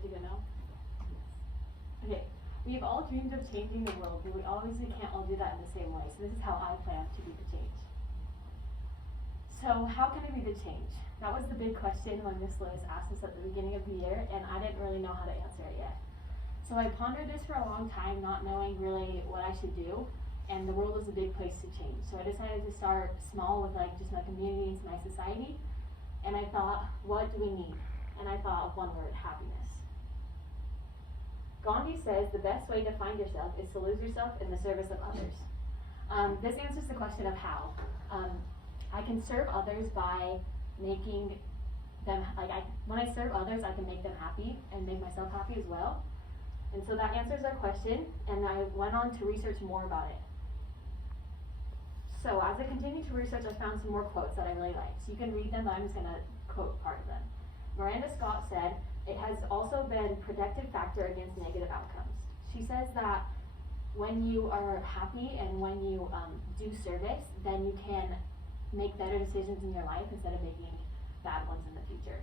good to go now? Okay, we've all dreamed of changing the world, but we obviously can't all do that in the same way. So this is how I plan to be the change. So how can I be the change? That was the big question when Miss Lewis asked us at the beginning of the year, and I didn't really know how to answer it yet. So I pondered this for a long time, not knowing really what I should do, and the world was a big place to change. So I decided to start small with like just my community and my society, and I thought, what do we need? And I thought of one word: happiness. Gandhi says the best way to find yourself is to lose yourself in the service of others. This answers the question of how. I can serve others by making them, when I serve others, I can make them happy and make myself happy as well. And so that answers our question, and I went on to research more about it. So as I continued to research, I found some more quotes that I really liked. So you can read them, but I'm just gonna quote part of them. Miranda Scott said, "It has also been protective factor against negative outcomes." She says that when you are happy and when you do service, then you can make better decisions in your life instead of making bad ones in the future.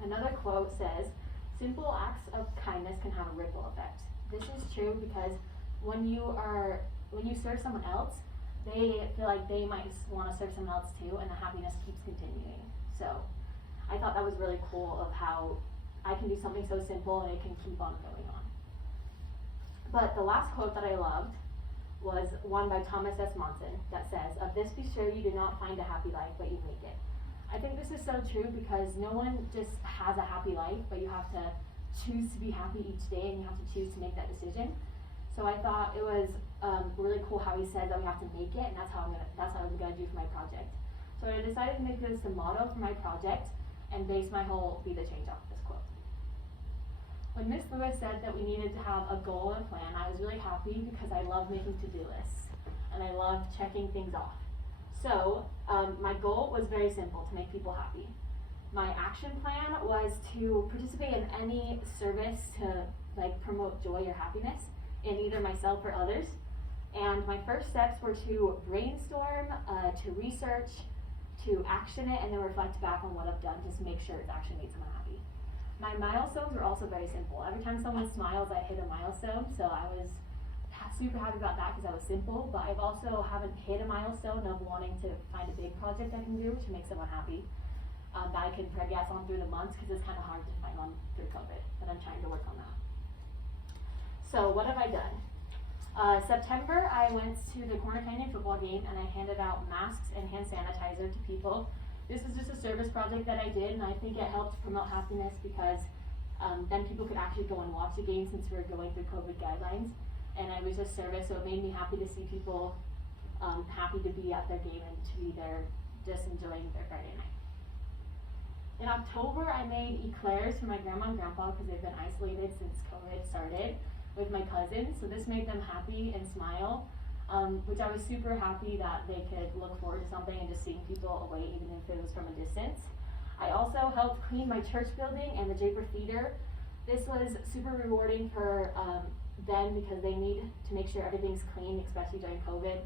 Another quote says, "Simple acts of kindness can have a ripple effect." This is true because when you serve someone else, they feel like they might want to serve someone else too, and the happiness keeps continuing. So I thought that was really cool of how I can do something so simple and it can keep on going on. But the last quote that I loved was one by Thomas S. Monson that says, "Of this be sure, you do not find a happy life, but you make it." I think this is so true because no one just has a happy life, but you have to choose to be happy each day and you have to choose to make that decision. So I thought it was really cool how he said that we have to make it, and that's what I'm gonna do for my project. So I decided to make this the motto for my project and base my whole Be the Change off of this quote. When Miss Lewis said that we needed to have a goal and a plan, I was really happy because I love making to-do lists and I love checking things off. So my goal was very simple: to make people happy. My action plan was to participate in any service to promote joy or happiness in either myself or others. And my first steps were to brainstorm, to research, to action it, and then reflect back on what I've done just to make sure it's actually made someone happy. My milestones were also very simple. Every time someone smiles, I hit a milestone, so I was super happy about that because that was simple, but I've also haven't hit a milestone of wanting to find a big project I can do to make someone happy that I can progress on through the months, because it's kind of hard to find one through COVID, but I'm trying to work on that. So what have I done? September, I went to the Corner Canyon football game and I handed out masks and hand sanitizer to people. This is just a service project that I did, and I think it helped promote happiness because then people could actually go and watch the game since we were going through COVID guidelines. And I was just service, so it made me happy to see people happy to be at their game and to be there just enjoying their Friday night. In October, I made eclairs for my grandma and grandpa because they've been isolated since COVID started with my cousins. So this made them happy and smile, which I was super happy that they could look forward to something and just seeing people away, even if it was from a distance. I also helped clean my church building and the Japer Theater. This was super rewarding for them because they need to make sure everything's clean, especially during COVID.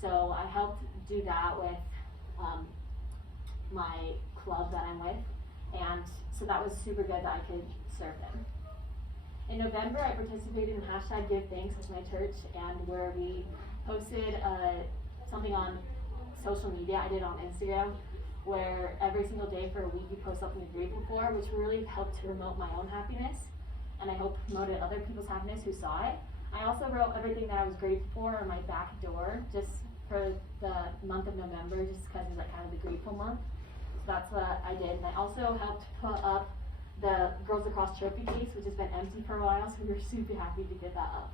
So I helped do that with my club that I'm with, and so that was super good that I could serve them. In November, I participated in #GiveThanks with my church, and where we posted something on social media. I did it on Instagram, where every single day for a week we post something you're grateful for, which really helped to promote my own happiness, and I hope promoted other people's happiness who saw it. I also wrote everything that I was grateful for on my back door, just for the month of November, just because it's kind of the grateful month. So that's what I did, and I also helped put up the Girls Across trophy case, which has been empty for a while, so we were super happy to get that up.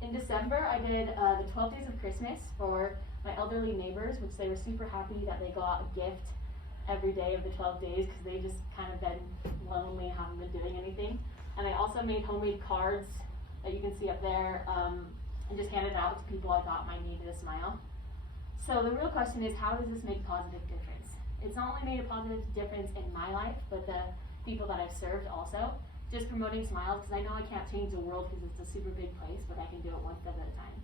In December, I did the 12 Days of Christmas for my elderly neighbors, which they were super happy that they got a gift every day of the 12 days because they just kind of been lonely and haven't been doing anything. And I also made homemade cards that you can see up there and just handed out to people I thought might need a smile. So the real question is, how does this make a positive difference? It's not only made a positive difference in my life, but the people that I've served also. Just promoting smiles, because I know I can't change the world because it's a super big place, but I can do it one step at a time.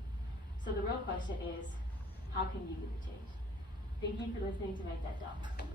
So the real question is, how can you be the change? Thank you for listening to my TED Talk.